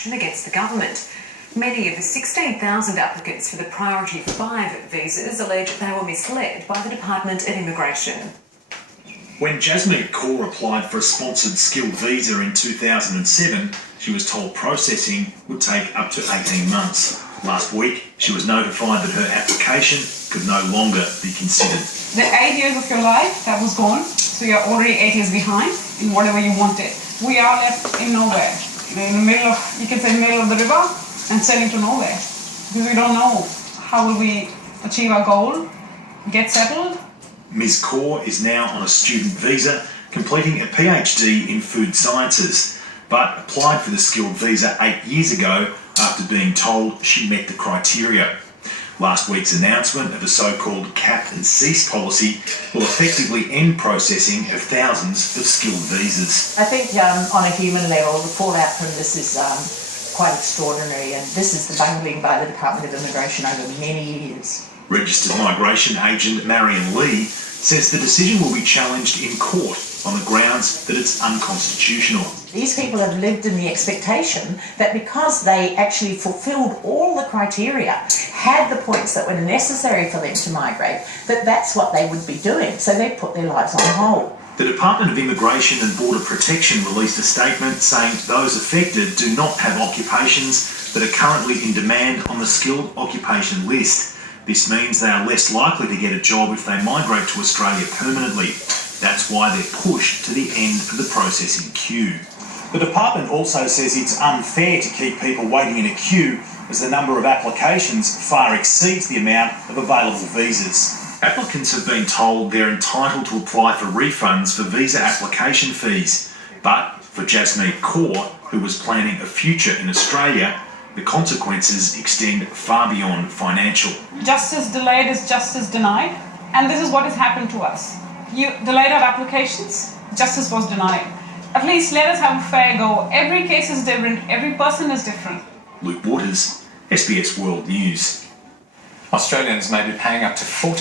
action against the government. Many of the 16,000 applicants for the Priority 5 visas allege they were misled by the Department of Immigration. When Jasmine Kaur applied for a sponsored skilled visa in 2007, she was told processing would take up to 18 months. Last week, she was notified that her application could no longer be considered. The 8 years of your life, that was gone, so you're already 8 years behind in whatever you wanted. We are left in nowhere, in the middle of, you can say, middle of the river and sailing to nowhere, because we don't know how will we achieve our goal, get settled. Ms. Kaur is now on a student visa, completing a PhD in food sciences, but applied for the skilled visa 8 years ago after being told she met the criteria. Last week's announcement of a so-called cap and cease policy will effectively end processing of thousands of skilled visas. I think on a human level, the fallout from this is quite extraordinary, and this is the bungling by the Department of Immigration over many years. Registered migration agent Marion Lee says the decision will be challenged in court on the grounds that it's unconstitutional. These people have lived in the expectation that because they actually fulfilled all the criteria, had the points that were necessary for them to migrate, that that's what they would be doing. So they put their lives on hold. The Department of Immigration and Border Protection released a statement saying those affected do not have occupations that are currently in demand on the skilled occupation list. This means they are less likely to get a job if they migrate to Australia permanently. That's why they're pushed to the end of the processing queue. The department also says it's unfair to keep people waiting in a queue as the number of applications far exceeds the amount of available visas. Applicants have been told they're entitled to apply for refunds for visa application fees, but for Jasmine Kaur, who was planning a future in Australia, the consequences extend far beyond financial. Justice delayed is justice denied, and this is what has happened to us. You delayed our applications, justice was denied. At least let us have a fair go. Every case is different, every person is different. Luke Waters, SBS World News. Australians may be paying up to $40